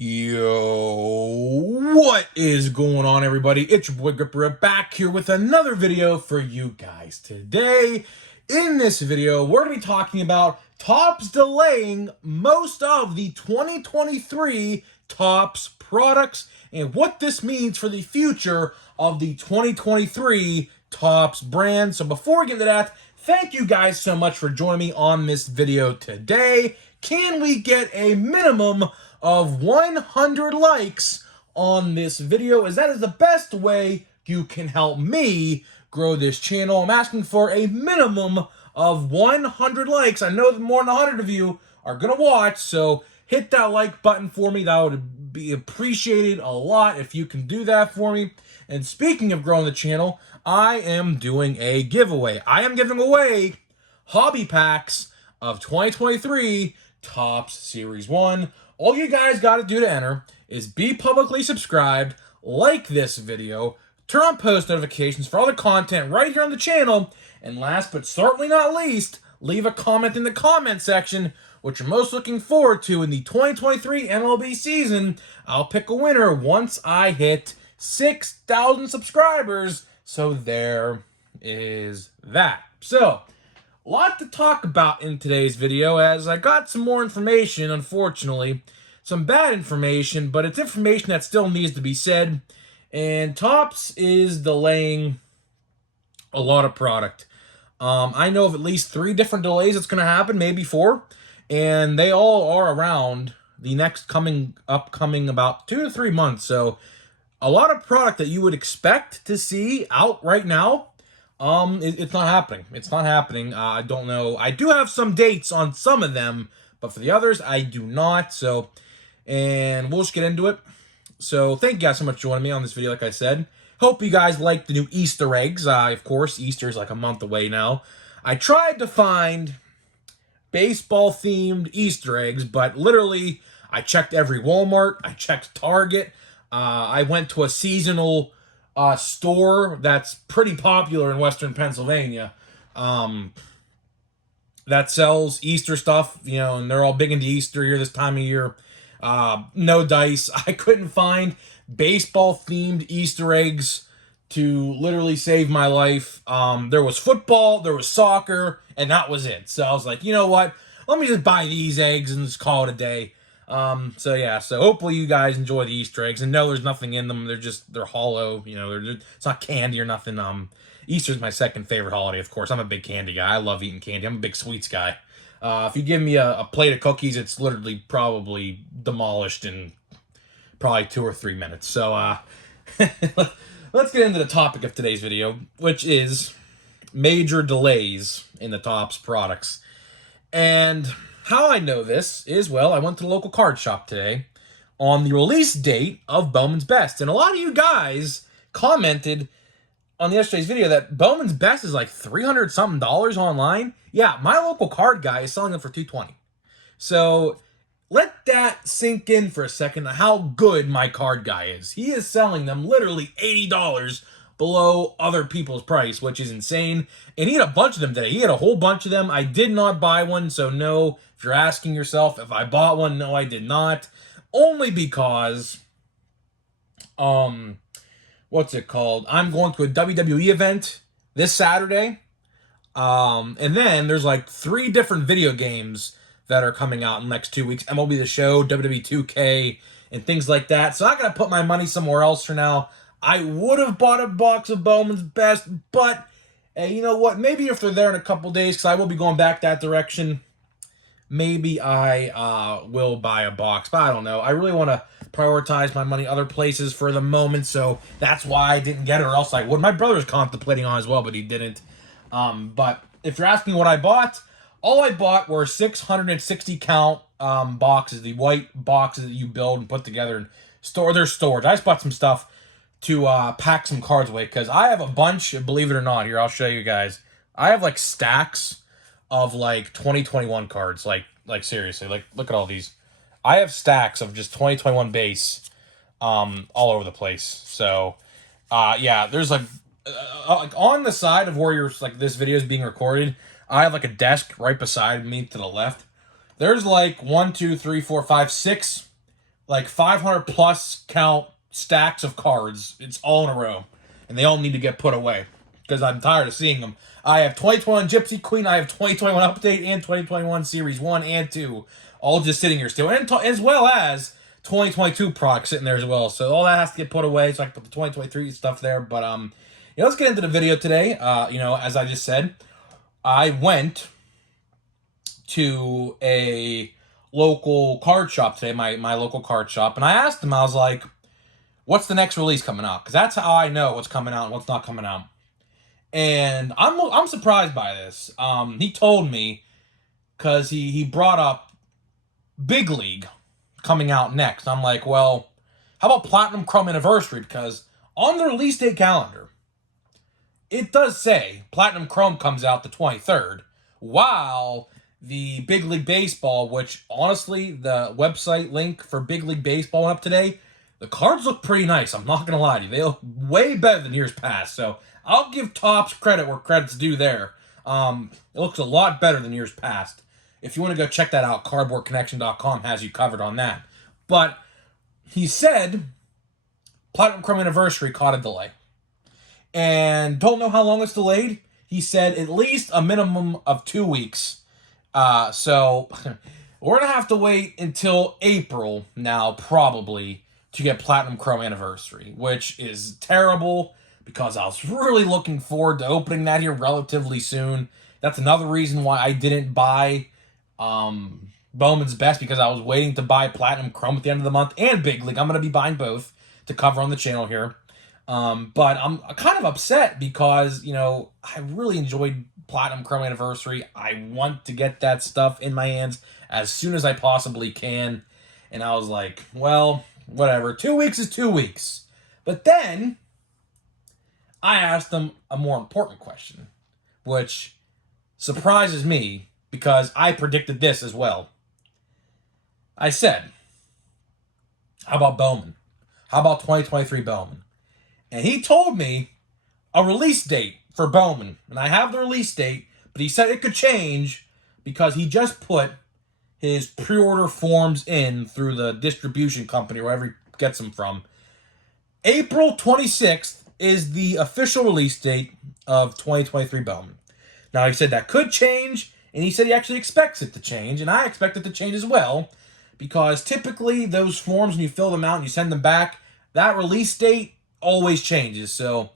Yo, what is going on, everybody? It's your boy Gripper back here with another video for you guys. Today, in this video, we're going to be talking about Topps delaying most of the 2023 Topps products and what this means for the future of the 2023 Topps brand. So before we get into that, thank you guys so much for joining me on this video today. Can we get a minimum of 100 likes on this video, as that is the best way you can help me grow this channel? I'm asking for a minimum of 100 likes. I know that more than 100 of you are going to watch, so hit that like button for me. That would be appreciated a lot if you can do that for me. And speaking of growing the channel, I am doing a giveaway. I am giving away hobby packs of 2023 Topps Series 1. All you guys got to do to enter is be publicly subscribed, like this video, turn on post notifications for all the content right here on the channel, and last but certainly not least, leave a comment in the comment section what you're most looking forward to in the 2023 MLB season. I'll pick a winner once I hit 6,000 subscribers, so there is that. So, a lot to talk about in today's video, as I got some more information, unfortunately. Some bad information, but it's information that still needs to be said. And Topps is delaying a lot of product. I know of at least 3 different delays that's going to happen, maybe 4. And they all are around the next upcoming about 2 to 3 months. So a lot of product that you would expect to see out right now, it's not happening. It's not happening. I don't know. I do have some dates on some of them, but for the others, I do not. So, and we'll just get into it. So, thank you guys so much for joining me on this video, like I said. Hope you guys like the new Easter eggs. Of course, Easter's like a month away now. I tried to find baseball-themed Easter eggs, but literally, I checked every Walmart. I checked Target. I went to a seasonal store that's pretty popular in Western Pennsylvania that sells Easter stuff, you know, and they're all big into Easter here this time of year. No dice. I couldn't find baseball-themed Easter eggs to literally save my life. There was football, there was soccer, and that was it. So I was like, you know what? Let me just buy these eggs and just call it a day. So yeah, so hopefully you guys enjoy the Easter eggs, and no, there's nothing in them. They're hollow, you know, it's not candy or nothing. Easter's my second favorite holiday, of course. I'm a big candy guy. I love eating candy. I'm a big sweets guy. If you give me a plate of cookies, it's literally probably demolished in probably 2 or 3 minutes. So, let's get into the topic of today's video, which is major delays in the Topps products. And how I know this is, well, I went to the local card shop today on the release date of Bowman's Best. And a lot of you guys commented on yesterday's video that Bowman's Best is like $300-something online. Yeah, my local card guy is selling them for $220. So let that sink in for a second, how good my card guy is. He is selling them literally $80 below other people's price, which is insane. And he had a bunch of them today. He had a whole bunch of them. I did not buy one, so no. If you're asking yourself if I bought one, no, I did not. Only because, what's it called? I'm going to a WWE event this Saturday. And then there's like 3 different video games that are coming out in the next 2 weeks. MLB The Show, WWE 2K, and things like that. So I gotta put my money somewhere else for now. I would have bought a box of Bowman's Best, but hey, you know what? Maybe if they're there in a couple days, because I will be going back that direction, maybe I will buy a box. But I don't know. I really want to prioritize my money other places for the moment, so that's why I didn't get it, or else I would. My brother's contemplating on as well, but he didn't. But if you're asking what I bought, all I bought were 660 count boxes, the white boxes that you build and put together and store. They're storage. I just bought some stuff to pack some cards away, because I have a bunch, believe it or not. Here, I'll show you guys. I have like stacks of like 2021 cards, like seriously, like look at all these. I have stacks of just 2021 base all over the place. So yeah, there's like on the side of where you're like this video is being recorded, I have like a desk right beside me to the left. There's like 1, 2, 3, 4, 5, 6 like 500 plus count stacks of cards. It's all in a row, and they all need to get put away because I'm tired of seeing them. I have 2021 Gypsy Queen, I have 2021 Update, and 2021 Series 1 and 2, all just sitting here still, and as well as 2022 products sitting there as well. So all that has to get put away, so I can put the 2023 stuff there. But let's get into the video today. As I just said, I went to a local card shop today, my local card shop, and I asked him, I was like, what's the next release coming out? Because that's how I know what's coming out and what's not coming out. And I'm surprised by this. He told me, because he brought up Big League coming out next. I'm like, well, how about Platinum Chrome Anniversary? Because on the release date calendar, it does say Platinum Chrome comes out the 23rd, while the Big League Baseball, which honestly, the website link for Big League Baseball went up today, the cards look pretty nice. I'm not going to lie to you. They look way better than years past. So I'll give Topps credit where credit's due there. It looks a lot better than years past. If you want to go check that out, cardboardconnection.com has you covered on that. But he said Platinum Chrome Anniversary caught a delay. And don't know how long it's delayed. He said at least a minimum of 2 weeks. So we're going to have to wait until April now, probably, to get Platinum Chrome Anniversary, which is terrible because I was really looking forward to opening that here relatively soon. That's another reason why I didn't buy Bowman's Best, because I was waiting to buy Platinum Chrome at the end of the month and Big League. I'm going to be buying both to cover on the channel here. But I'm kind of upset because, I really enjoyed Platinum Chrome Anniversary. I want to get that stuff in my hands as soon as I possibly can. And I was like, well, whatever. 2 weeks is 2 weeks. But then I asked them a more important question, which surprises me because I predicted this as well. I said, how about Bowman? How about 2023 Bowman? And he told me a release date for Bowman. And I have the release date, but he said it could change because he just put his pre-order forms in through the distribution company, wherever he gets them from. April 26th is the official release date of 2023 Bowman. Now, he said that could change, and he said he actually expects it to change, and I expect it to change as well, because typically those forms, when you fill them out and you send them back, that release date always changes. So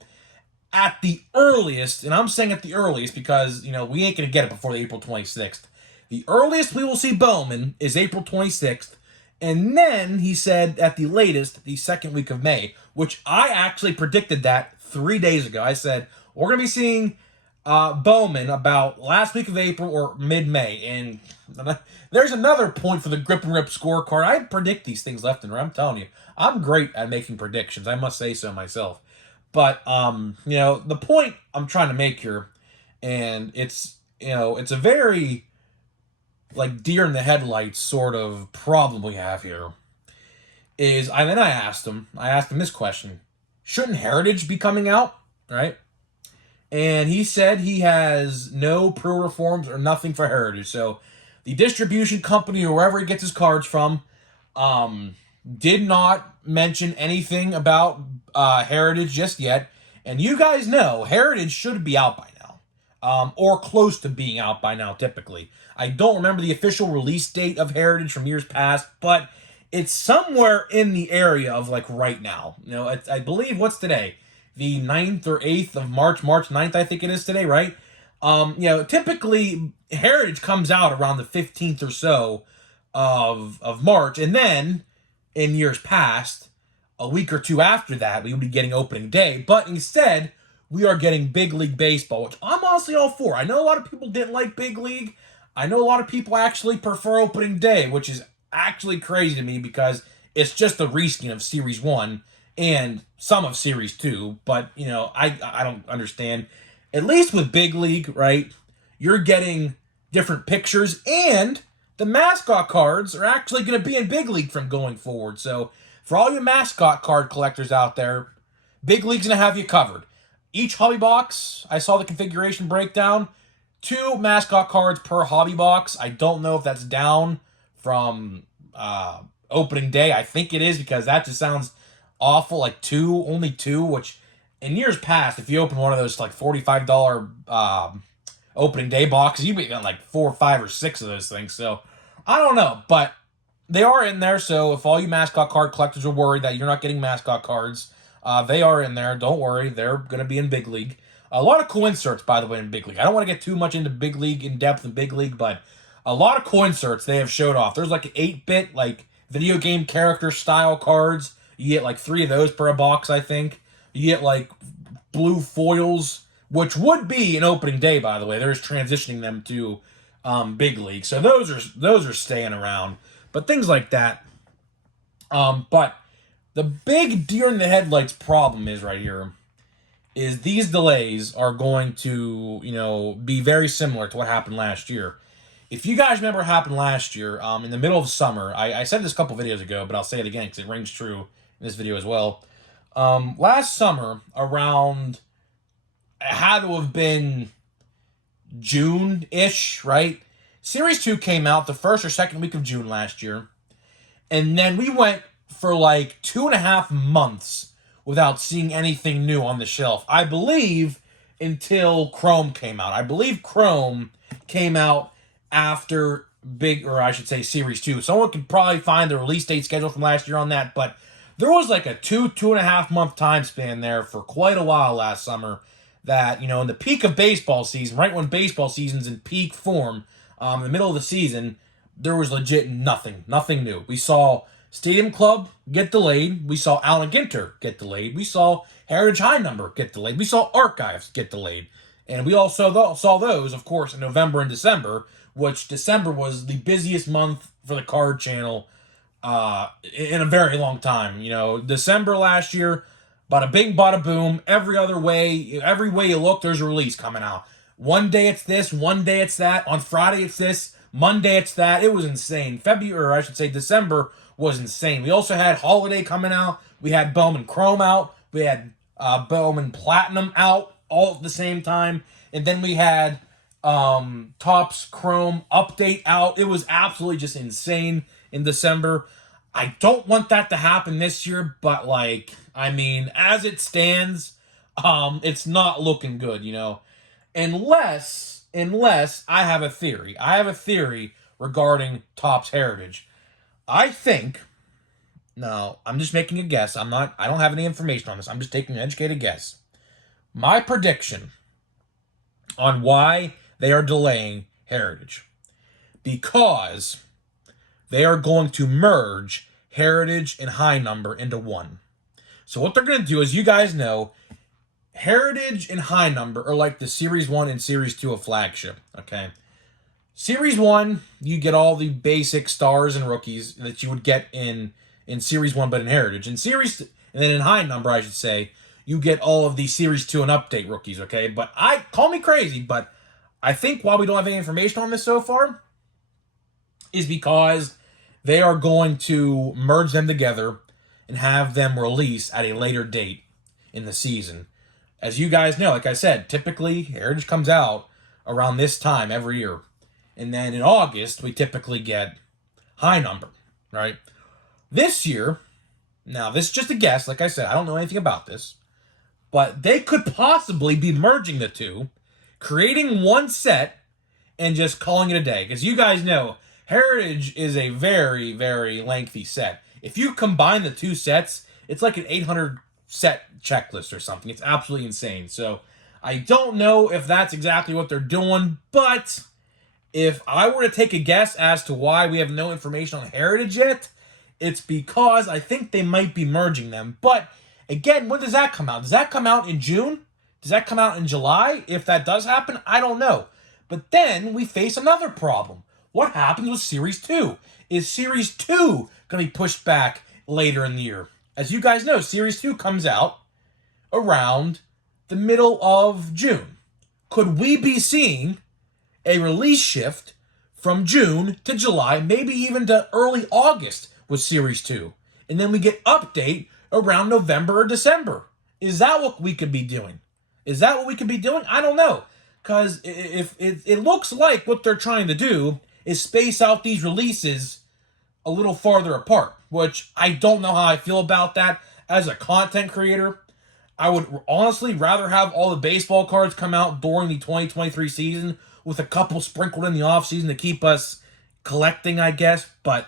at the earliest, and I'm saying at the earliest because, we ain't going to get it before the April 26th. The earliest we will see Bowman is April 26th. And then he said at the latest, the second week of May, which I actually predicted that 3 days ago. I said, we're going to be seeing Bowman about last week of April or mid-May. And there's another point for the Grip and Rip scorecard. I predict these things left and right. I'm telling you, I'm great at making predictions. I must say so myself. But, the point I'm trying to make here, and it's a very, deer in the headlights sort of problem we have here, is, I asked him this question: shouldn't Heritage be coming out, right? And he said he has no pre-order forms or nothing for Heritage. So the distribution company, or wherever he gets his cards from, did not mention anything about Heritage just yet. And you guys know Heritage should be out by now, or close to being out by now, typically. I don't remember the official release date of Heritage from years past, but it's somewhere in the area of right now. I believe, what's today? The 9th or 8th of March, March 9th, I think it is today, right? Typically Heritage comes out around the 15th or so of March, and then in years past, a week or two after that, we would be getting opening day. But instead, we are getting Big League Baseball, which I'm honestly all for. I know a lot of people didn't like Big League. I know a lot of people actually prefer opening day, which is actually crazy to me because it's just a reskin of Series 1 and some of Series 2. But, I don't understand. At least with Big League, right, you're getting different pictures, and the mascot cards are actually going to be in Big League from going forward. So for all your mascot card collectors out there, Big League's going to have you covered. Each hobby box, I saw the configuration breakdown, 2 mascot cards per hobby box. I don't know if that's down from opening day. I think it is, because that just sounds awful. Like only two, which in years past, if you open one of those like $45 opening day boxes, you get like 4 or 5 or 6 of those things. So I don't know, but they are in there. So if all you mascot card collectors are worried that you're not getting mascot cards, they are in there. Don't worry, they're going to be in Big League. A lot of coinserts, by the way, in Big League. I don't want to get too much into Big League in depth in Big League, but a lot of coinserts they have showed off. There's like 8-bit, like video game character style cards. You get like 3 of those per box, I think. You get like blue foils, which would be an opening day, by the way. They're just transitioning them to Big League, so those are staying around. But things like that. But the big deer in the headlights problem is right here is these delays are going to, be very similar to what happened last year. If you guys remember what happened last year, in the middle of summer, I said this a couple videos ago, but I'll say it again because it rings true in this video as well. Last summer, around, it had to have been June-ish, right? Series 2 came out the first or second week of June last year. And then we went for like 2.5 months without seeing anything new on the shelf. I believe until Chrome came out. I believe Chrome came out after Series 2. Someone could probably find the release date schedule from last year on that, but there was like a 2.5 month time span there for quite a while last summer that, in the peak of baseball season, right when baseball season's in peak form, in the middle of the season, there was legit nothing new. We saw Stadium Club get delayed. We saw Allen Ginter get delayed. We saw Heritage High Number get delayed. We saw Archives get delayed. And we also saw those, of course, in November and December, which December was the busiest month for the card channel in a very long time. December last year, bada bing, bada boom. Every way you look, there's a release coming out. One day it's this, one day it's that. On Friday it's this, Monday it's that. It was insane. December was insane. We also had Holiday coming out. We had Bowman Chrome out. We had Bowman Platinum out all at the same time. And then we had Topps Chrome Update out. It was absolutely just insane in December. I don't want that to happen this year, but as it stands, it's not looking good, Unless I have a theory. I have a theory regarding Topps Heritage. I think, no, I'm just making a guess. I don't have any information on this. I'm just taking an educated guess. My prediction on why they are delaying Heritage. Because they are going to merge Heritage and High Number into one. So what they're going to do, as you guys know, Heritage and High Number are like the Series 1 and Series 2 of Flagship, okay? Series 1, you get all the basic stars and rookies that you would get in Series 1, but in Heritage. And then in High Number, I should say, you get all of the Series 2 and Update rookies, okay? But call me crazy, but I think why we don't have any information on this so far is because they are going to merge them together and have them release at a later date in the season. As you guys know, like I said, typically Heritage comes out around this time every year. And then in August, we typically get High Number, right? This year, now this is just a guess, like I said, I don't know anything about this, but they could possibly be merging the two, creating one set, and just calling it a day. Because you guys know, Heritage is a very, very lengthy set. If you combine the two sets, it's like an 800 set checklist or something. It's absolutely insane. So I don't know if that's exactly what they're doing, but if I were to take a guess as to why we have no information on Heritage yet, it's because I think they might be merging them. But again, when does that come out? Does that come out in June? Does that come out in July? If that does happen, I don't know. But then we face another problem. What happens with Series 2? Is Series 2 going to be pushed back later in the year? As you guys know, Series 2 comes out around the middle of June. Could we be seeing a release shift from June to July, maybe even to early August with Series 2? And then we get Update around November or December. Is that what we could be doing? I don't know. Because if it looks like what they're trying to do is space out these releases a little farther apart. which I don't know how I feel about that as a content creator. I would honestly rather have all the baseball cards come out during the 2023 season with a couple sprinkled in the offseason to keep us collecting, I guess. But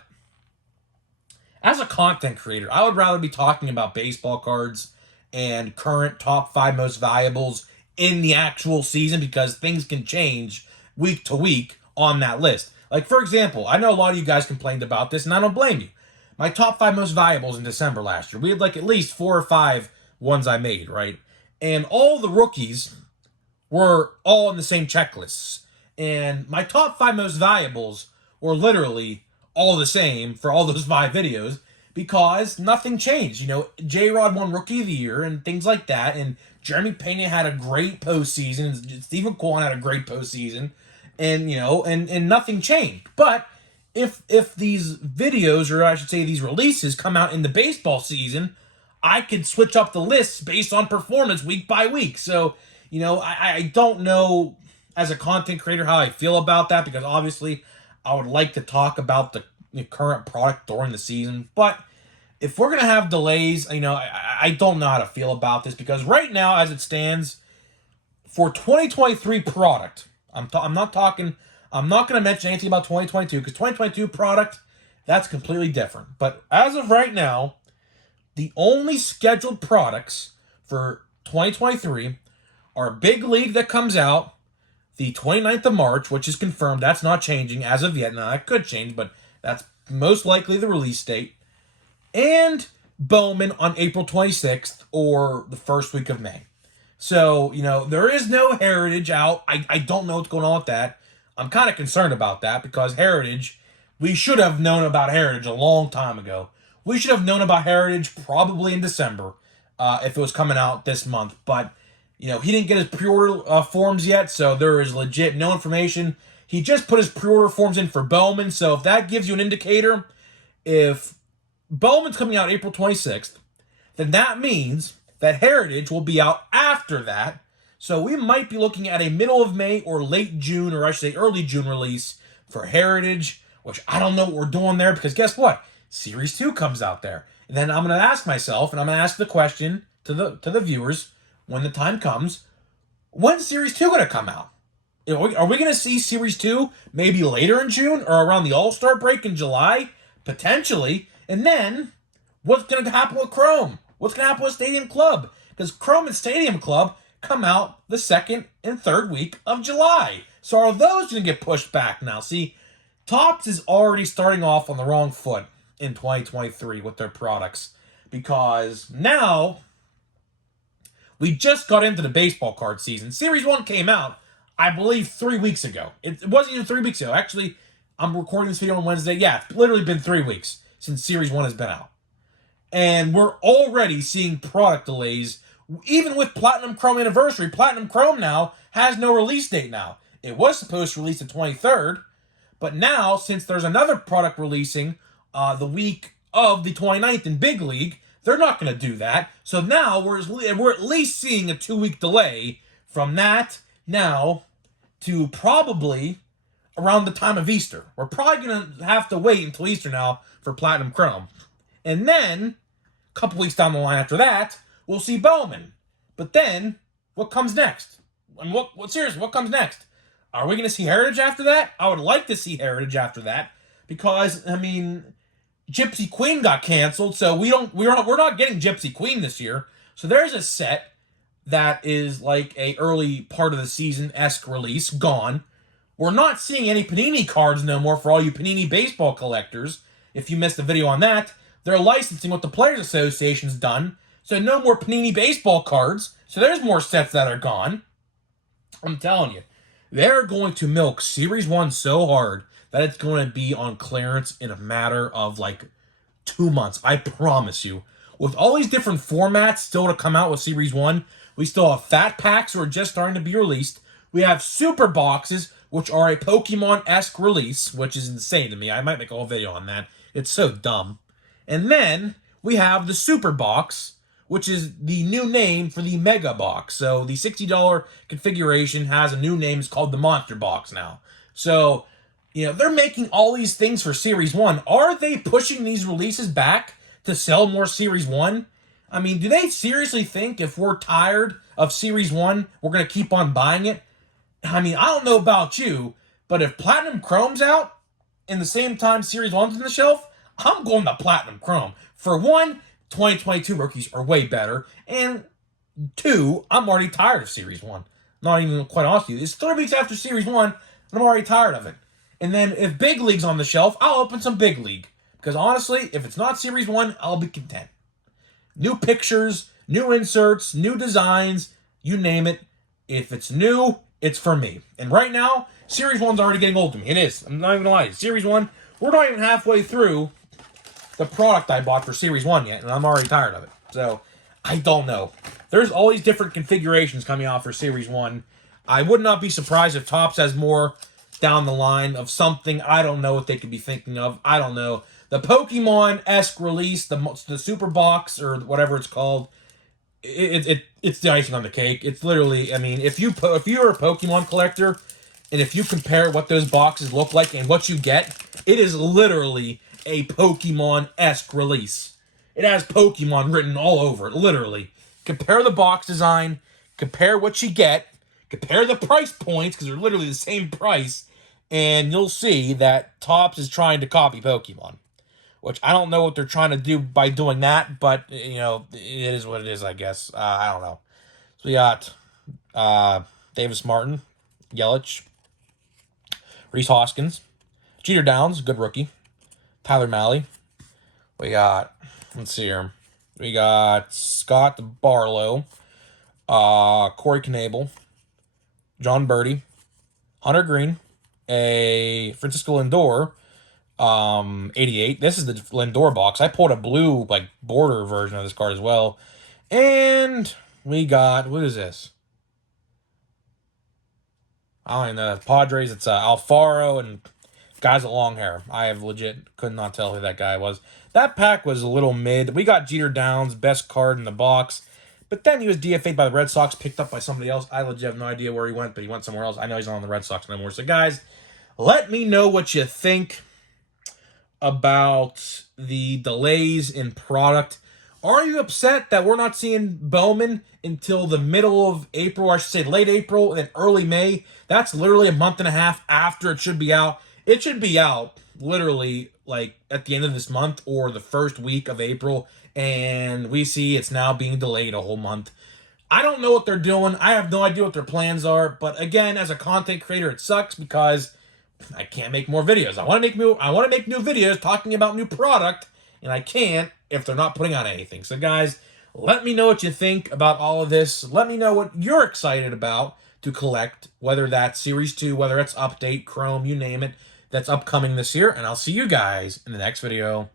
as a content creator, I would rather be talking about baseball cards and current top 5 most valuables in the actual season because things can change week to week on that list. Like, for example, I know a lot of you guys complained about this, and I don't blame you. My top 5 most valuables in December last year, we had like at least 4 or 5 ones I made, right? And all the rookies were all in the same checklists. And my top 5 most valuables were literally all the same for all those 5 videos because nothing changed. You know, J-Rod won Rookie of the Year and things like that. And Jeremy Pena had a great postseason. Stephen Kwan had a great postseason. And, you know, and nothing changed. But if these videos, or I should say these releases, come out in the baseball season, I could switch up the lists based on performance week by week. So, you know, I don't know as a content creator how I feel about that because obviously I would like to talk about the current product during the season. But if we're going to have delays, you know, I don't know how to feel about this because right now, as it stands, for 2023 product, I'm not going to mention anything about 2022 because 2022 product, that's completely different. But as of right now, the only scheduled products for 2023 are Big League that comes out the 29th of March, which is confirmed. That's not changing as of yet. Now, that could change, but that's most likely the release date. And Bowman on April 26th or the first week of May. So, you know, there is no Heritage out. I don't know what's going on with that. I'm kind of concerned about that because Heritage, we should have known about Heritage a long time ago. We should have known about Heritage probably in December if it was coming out this month. But, you know, he didn't get his pre-order forms yet, so there is legit no information. He just put his pre-order forms in for Bowman, so if that gives you an indicator, if Bowman's coming out April 26th, then that means that Heritage will be out after that. So we might be looking at a middle of May or late June, or I should say early June release for Heritage, which I don't know what we're doing there because guess what? Series 2 comes out there. And then I'm going to ask myself, and I'm going to ask the question to the viewers when the time comes, when's Series 2 going to come out? Are we going to see Series 2 maybe later in June or around the All-Star break in July? Potentially. And then, what's going to happen with Chrome? What's going to happen with Stadium Club? Because Chrome and Stadium Club come out the 2nd and 3rd week of July. So are those going to get pushed back now? See, Topps is already starting off on the wrong foot in 2023 with their products. Because now, we just got into the baseball card season. Series 1 came out, I believe, 3 weeks ago. It wasn't even 3 weeks ago. Actually, I'm recording this video on Wednesday. Yeah, it's literally been 3 weeks since Series 1 has been out. And we're already seeing product delays. Even with Platinum Chrome Anniversary, Platinum Chrome now has no release date now. It was supposed to release the 23rd, but now, since there's another product releasing the week of the 29th in Big League, they're not going to do that. So now we're at least seeing a 2-week delay from that now to probably around the time of Easter. We're probably going to have to wait until Easter now for Platinum Chrome. And then, a couple weeks down the line after that, we'll see Bowman. But then, what comes next? And seriously, what comes next? Are we going to see Heritage after that? I would like to see Heritage after that because, I mean, Gypsy Queen got canceled, so we're not getting Gypsy Queen this year. So there's a set that is like a early part of the season-esque release gone. We're not seeing any Panini cards no more for all you Panini baseball collectors. If you missed the video on that, they're licensing what the Players Association's done. So no more Panini baseball cards. So there's more sets that are gone. I'm telling you, they're going to milk Series 1 so hard that it's going to be on clearance in a matter of like 2 months. I promise you. With all these different formats still to come out with Series 1, we still have Fat Packs who are just starting to be released. We have Super Boxes, which are a Pokemon-esque release, which is insane to me. I might make a whole video on that. It's so dumb. And then we have the Super Box, which is the new name for the Mega Box. So the $60 configuration has a new name. It's called the Monster Box now. So You know, they're making all these things for Series 1. Are they pushing these releases back to sell more Series 1? I mean, do they seriously think if we're tired of Series 1, we're going to keep on buying it? I mean, I don't know about you, but if Platinum Chrome's out in the same time Series 1's on the shelf, I'm going to Platinum Chrome. For one, 2022 rookies are way better, and two, I'm already tired of Series 1. Not even quite honest with you. It's 3 weeks after Series 1, and I'm already tired of it. And then if Big League's on the shelf, I'll open some Big League. Because honestly, if it's not Series 1, I'll be content. New pictures, new inserts, new designs, you name it. If it's new, it's for me. And right now, Series 1's already getting old to me. It is. I'm not even gonna lie. Series 1, we're not even halfway through the product I bought for Series 1 yet, and I'm already tired of it. So, I don't know. There's all these different configurations coming out for Series 1. I would not be surprised if Topps has more down the line of something. I don't know what they could be thinking of. I don't know. The Pokemon-esque release, the Super Box, or whatever it's called, it's the icing on the cake. It's literally, I mean, if you're a Pokemon collector, and if you compare what those boxes look like and what you get, it is literally a Pokemon-esque release. It has Pokemon written all over it, literally. Compare the box design, compare what you get, compare the price points, because they're literally the same price, and you'll see that Topps is trying to copy Pokemon. Which I don't know what they're trying to do by doing that, but, you know, it is what it is, I guess. I don't know. So we got Davis Martin, Yelich, Rhys Hoskins, Jeter Downs, good rookie, Tyler Malley. We got, let's see here, we got Scott Barlow, Corey Knebel, John Birdie, Hunter Green, a Francisco Lindor, 88. This is the Lindor box. I pulled a blue, like, border version of this card as well. And we got, what is this? I don't even know. Padres, it's Alfaro and guys with long hair. I have legit could not tell who that guy was. That pack was a little mid. We got Jeter Downs, best card in the box. But then he was DFA'd by the Red Sox, picked up by somebody else. I legit have no idea where he went, but he went somewhere else. I know he's not on the Red Sox anymore. So, guys, let me know what you think about the delays in product. Are you upset that we're not seeing Bowman until the middle of April, or I should say late April and early May? That's literally a month and a half after it should be out. It should be out literally like at the end of this month or the first week of April, and we see it's now being delayed a whole month. I don't know what they're doing. I have no idea what their plans are, but again, as a content creator, it sucks because I can't make more videos. I want to make new videos talking about new product, and I can't if they're not putting out anything. So guys, let me know what you think about all of this. Let me know what you're excited about to collect, whether that's Series 2, whether it's Update, Chrome, you name it, that's upcoming this year, and I'll see you guys in the next video.